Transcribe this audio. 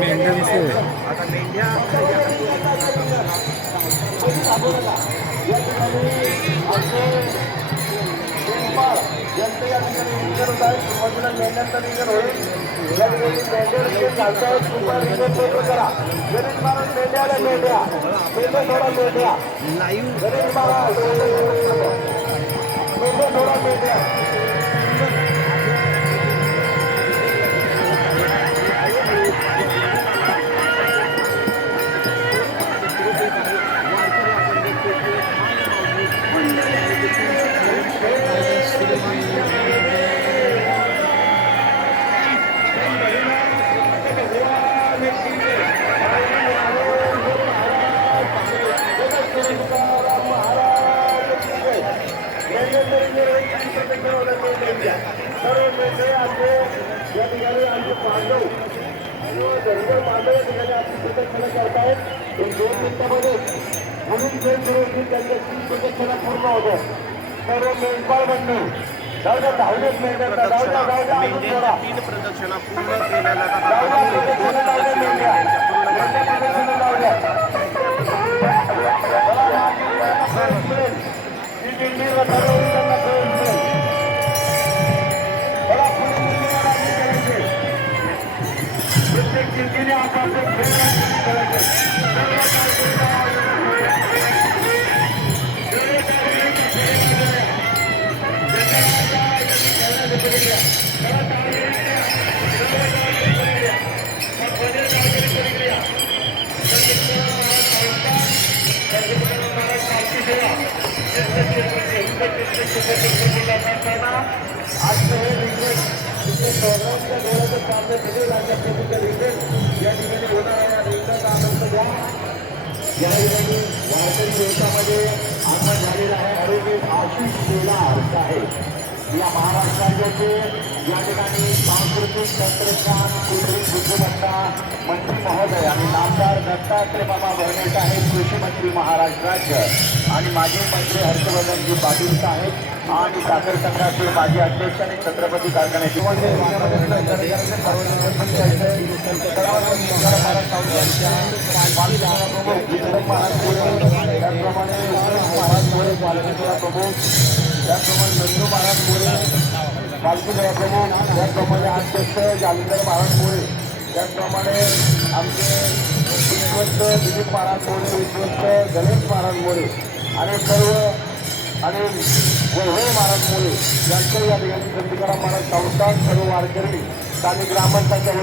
मेंढ्या दिसतोय. आता मेंढ्या मेंढ्यांच्या 3 प्रदक्षिणा पूर्ण केलेल्या वारकरी देशामध्ये आगमन झालेला आहे. आरोग्य आशिष बेला आहे. या महाराष्ट्राचे या ठिकाणी सांस्कृतिक तंत्रज्ञान कृत्रिम बुद्धिमत्ता मंत्री महोदय आणि नामदार दत्तात्रय बाबा भरणे आहेत. कृषी मंत्री महाराष्ट्र राज्य आणि माजी मंत्री हर्षवर्धनजी पाटील साहेब आणि साखर संघाचे माजी अध्यक्ष आणि छत्रपती कारखान्याचे त्याचप्रमाणे नंदू महाराज मोरे पालखी प्रमुख, त्याचप्रमाणे अध्यक्ष जालिंदर महाराज मोरे, त्याचप्रमाणे आमचे विश्वस्त दिलीप महाराज मोरे, विश्वस्त गणेश महाराज मोरे आणि सर्व आणि वैभव महाराज मोरे यांचं या ठिकाणी संतकाराम महाराज संस्थान सर्व वारकरी स्थानिक ग्रामस्थांच्या